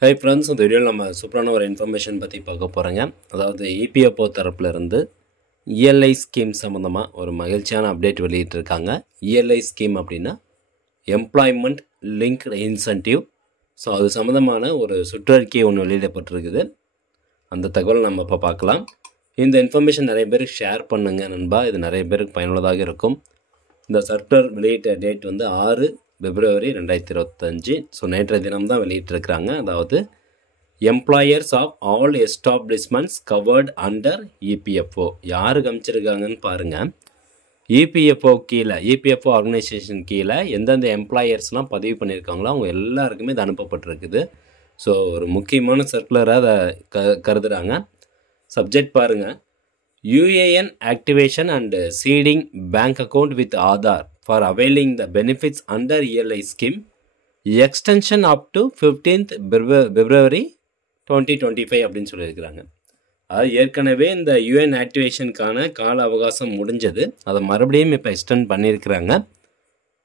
Hi friends, இந்த வீடியோவில் நம்ம சூப்பரான ஒரு இன்ஃபர்மேஷன் பற்றி பார்க்க போகிறோங்க. அதாவது இபிஎஃப்ஓ தரப்புலேருந்து இஎல்ஐ ஸ்கீம் சம்மந்தமாக ஒரு மகிழ்ச்சியான அப்டேட் வெளியிட்டிருக்காங்க. இஎல்ஐ ஸ்கீம் அப்படின்னா எம்ப்ளாய்மெண்ட் லிங்க்டு இன்சென்டிவ். ஸோ அது சம்மந்தமான ஒரு சுற்றறிக்கை ஒன்று வெளியிடப்பட்டிருக்குது. அந்த தகவல் நம்ம இப்போ பார்க்கலாம். இந்த இன்ஃபர்மேஷன் நிறைய பேருக்கு ஷேர் பண்ணுங்க நண்பா, இது நிறைய பேருக்கு பயனுள்ளதாக இருக்கும். இந்த சர்க்குலர் வெளியிட்ட டேட் வந்து 6 பிப்ரவரி 2025. ஸோ நேற்றைய தினம் தான் வெளியிட்டிருக்கிறாங்க. அதாவது employers of all establishments covered under EPFO யாருக்கு அமைச்சிருக்காங்கன்னு பாருங்கள். இபிஎஃப்ஓ கீழே, இபிஎஃப்ஓ ஆர்கனைசேஷன் கீழே எந்தெந்த எம்ப்ளாயர்ஸ்லாம் பதிவு பண்ணியிருக்காங்களோ அவங்க எல்லாருக்குமே இது அனுப்பப்பட்டிருக்குது. ஸோ ஒரு முக்கியமான சர்க்குலராக அதை கருதுகிறாங்க. சப்ஜெக்ட் பாருங்கள். UAN activation and seeding bank account with Aadhaar for availing the benefits under ELI scheme. Extension up to 15th February 2025 அப்படின்னு சொல்லியிருக்கிறாங்க. அது ஏற்கனவே இந்த UN ஆக்டிவேஷனுக்கான கால அவகாசம் முடிஞ்சது. அதை மறுபடியும் இப்போ எக்ஸ்டெண்ட் பண்ணியிருக்கிறாங்க.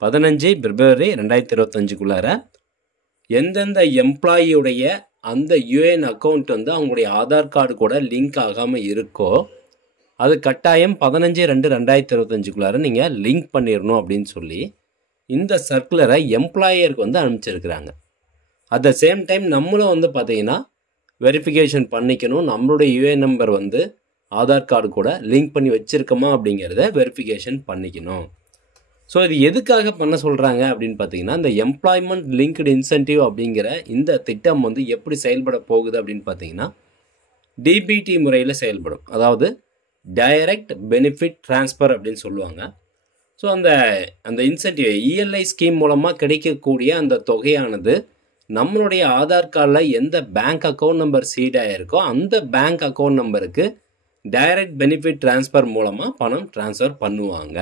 15 பிப்ரவரி 2025க்குள்ளார எந்தெந்த எம்ப்ளாயியுடைய அந்த UN அக்கௌண்ட் வந்து அவங்களுடைய ஆதார் கார்டு கூட லிங்க் ஆகாமல் இருக்கோ அது கட்டாயம் 15/2/2025க்குள்ளார நீங்கள் லிங்க் பண்ணிடணும் அப்படின்னு சொல்லி இந்த சர்க்குலரை எம்ப்ளாயருக்கு வந்து அனுப்பிச்சிருக்கிறாங்க. அட் த சேம் டைம் நம்மளும் வந்து பார்த்தீங்கன்னா வெரிஃபிகேஷன் பண்ணிக்கணும். நம்மளுடைய யூஏஎன் நம்பர் வந்து ஆதார் கார்டு கூட லிங்க் பண்ணி வச்சுருக்கோமா அப்படிங்கிறத வெரிஃபிகேஷன் பண்ணிக்கணும். ஸோ இது எதுக்காக பண்ண சொல்கிறாங்க அப்படின்னு பார்த்தீங்கன்னா, இந்த எம்ப்ளாய்மெண்ட் லிங்க்டு இன்சென்டிவ் அப்படிங்கிற இந்த திட்டம் வந்து எப்படி செயல்பட போகுது அப்படின்னு பார்த்தீங்கன்னா, டிபிடி முறையில் செயல்படும். அதாவது டைரக்ட் பெனிஃபிட் ட்ரான்ஸ்ஃபர் அப்படின்னு சொல்லுவாங்க. ஸோ அந்த இன்சென்டிவ் இஎல்ஐ ஸ்கீம் மூலமாக கிடைக்கக்கூடிய அந்த தொகையானது நம்மளுடைய ஆதார் கார்டில் எந்த பேங்க் அக்கௌண்ட் நம்பர் சீட் ஆகிருக்கோ அந்த பேங்க் அக்கௌண்ட் நம்பருக்கு டைரக்ட் பெனிஃபிட் ட்ரான்ஸ்ஃபர் மூலமாக பணம் ட்ரான்ஸ்ஃபர் பண்ணுவாங்க.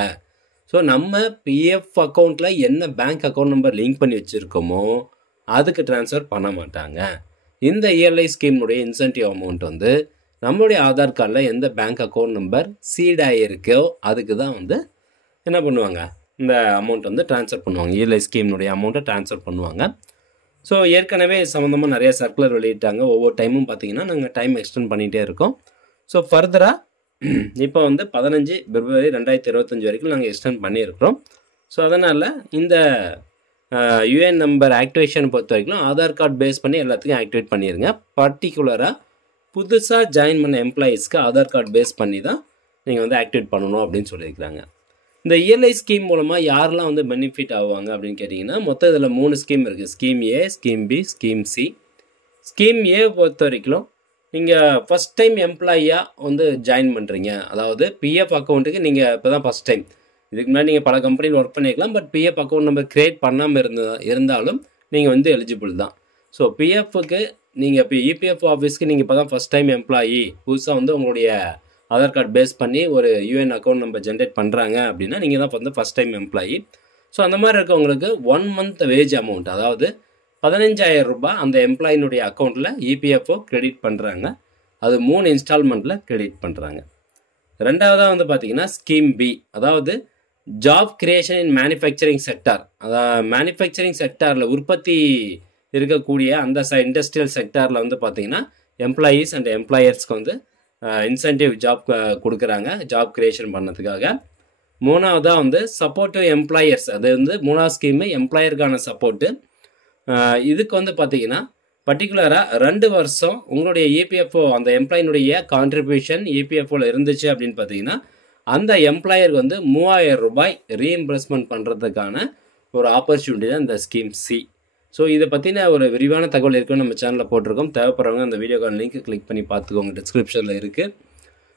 ஸோ நம்ம பிஎஃப் அக்கௌண்ட்டில் என்ன பேங்க் அக்கௌண்ட் நம்பர் லிங்க் பண்ணி வச்சுருக்கோமோ அதுக்கு ட்ரான்ஸ்ஃபர் பண்ண மாட்டாங்க. இந்த இஎல்ஐ ஸ்கீமுடைய இன்சென்டிவ் அமௌண்ட் வந்து நம்மளுடைய ஆதார் கார்டில் எந்த பேங்க் அக்கௌண்ட் நம்பர் சீட் ஆகியிருக்கோ அதுக்கு தான் வந்து என்ன பண்ணுவாங்க, இந்த அமௌண்ட் வந்து ட்ரான்ஸ்ஃபர் பண்ணுவாங்க. இஎல்ஐ ஸ்கீமுடைய அமௌண்ட்டை ட்ரான்ஸ்ஃபர் பண்ணுவாங்க. ஸோ ஏற்கனவே சம்மந்தமாக நிறைய சர்க்குலர் வெளியிட்டாங்க. ஒவ்வொரு டைமும் பார்த்தீங்கன்னா நாங்கள் டைம் எக்ஸ்டெண்ட் பண்ணிகிட்டே இருக்கோம். ஸோ ஃபர்தராக இப்போ வந்து 15 பிப்ரவரி 2025 வரைக்கும் நாங்கள் எக்ஸ்டெண்ட் பண்ணியிருக்கிறோம். ஸோ அதனால் இந்த யூஏஎன் நம்பர் ஆக்டிவேஷன் பொறுத்த வரைக்கும் ஆதார் கார்டு பேஸ் பண்ணி எல்லாத்துக்கும் ஆக்டிவேட் பண்ணிடுங்க. பர்டிகுலராக புதுசாக ஜாயின் பண்ண எம்ப்ளாயீஸ்க்கு ஆதார் கார்டு பேஸ் பண்ணி தான் நீங்கள் வந்து ஆக்டிவேட் பண்ணணும் அப்படின்னு சொல்லியிருக்கிறாங்க. இந்த இஎல்ஐ ஸ்கீம் மூலமாக யாரெல்லாம் வந்து பெனிஃபிட் ஆகுவாங்க அப்படின்னு கேட்டிங்கன்னா, மொத்தம் இதில் 3 ஸ்கீம் இருக்குது. Scheme A, scheme B, scheme C. Scheme A பொறுத்த வரைக்கும் நீங்கள் ஃபஸ்ட் டைம் எம்ப்ளாயியாக வந்து ஜாயின் பண்ணுறீங்க. அதாவது பிஎஃப் அக்கௌண்ட்டுக்கு நீங்கள் இப்போ தான் ஃபஸ்ட் டைம், இதுக்கு முன்னாடி நீங்கள் பல கம்பெனியில் ஒர்க் பண்ணியிருக்கலாம். But PF account number create பண்ணாமல் இருந்தாலும் நீங்கள் வந்து எலிஜிபிள் தான். ஸோ பிஎஃப்க்கு நீங்கள் இப்போ இபிஎஃப் ஆஃபீஸ்க்கு நீங்கள் இப்போ தான் ஃபஸ்ட் டைம் எம்ப்ளாயி புதுசாக வந்து உங்களுடைய ஆதார் கார்டு பேஸ் பண்ணி ஒரு யூஎன் அக்கௌண்ட் நம்பர் ஜென்ரேட் பண்ணுறாங்க அப்படின்னா நீங்கள் தான் வந்து ஃபஸ்ட் டைம் எம்ப்ளாயி. ஸோ அந்த மாதிரி இருக்கவங்களுக்கு 1 month வேஜ் அமௌண்ட், அதாவது 15,000 ரூபாய் அந்த எம்ப்ளாயினுடைய அக்கௌண்ட்டில் இபிஎஃப்ஓ கிரெடிட் பண்ணுறாங்க. அது 3 இன்ஸ்டால்மெண்ட்டில் கிரெடிட் பண்ணுறாங்க. ரெண்டாவதாக வந்து பார்த்திங்கன்னா ஸ்கீம் பி, அதாவது ஜாப் கிரியேஷன் இன் மேனுஃபேக்சரிங் செக்டார். அதாவது மேனுஃபேக்சரிங் செக்டாரில் உற்பத்தி இருக்கக்கூடிய அந்த இண்டஸ்ட்ரியல் செக்டாரில் வந்து பார்த்திங்கன்னா எம்ப்ளாயீஸ் அண்ட் எம்ப்ளாயர்ஸ்க்கு வந்து இன்சென்டிவ் ஜாப் கொடுக்குறாங்க ஜாப் கிரியேஷன் பண்ணதுக்காக. மூணாவதாக வந்து சப்போர்ட்டிவ் எம்ப்ளாயர்ஸ், அது வந்து 3வது ஸ்கீமு எம்ப்ளாயருக்கான சப்போர்ட்டு. இதுக்கு வந்து பார்த்திங்கன்னா பர்டிகுலராக 2 வருஷம் உங்களுடைய இபிஎஃப்ஓ அந்த எம்ப்ளாயினுடைய கான்ட்ரிபியூஷன் இபிஎஃப்ஓவில் இருந்துச்சு அப்படின்னு பார்த்தீங்கன்னா அந்த எம்ப்ளாயருக்கு வந்து 3000 ரூபாய் ரீஎம்பர்ஸ்மெண்ட் பண்ணுறதுக்கான ஒரு ஆப்பர்ச்சுனிட்டி தான் இந்த ஸ்கீம் சி. ஸோ இதை பற்றின ஒரு விரிவான தகவல் இருக்குன்னு நம்ம சேனலில் போட்டிருக்கோம். தேவைப்படுறவங்க அந்த வீடியோக்கான லிங்க் கிளிக் பண்ணி பார்த்துக்கோங்க, டிஸ்கிரிப்ஷனில் இருக்குது.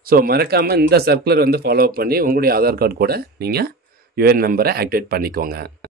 ஸோ மறக்காமல் இந்த சர்க்குலர் வந்து ஃபாலோ பண்ணி உங்களுடைய ஆதார் கார்டு கூட நீங்கள் யூஏஎன் நம்பரை ஆக்டிவேட் பண்ணிக்கோங்க.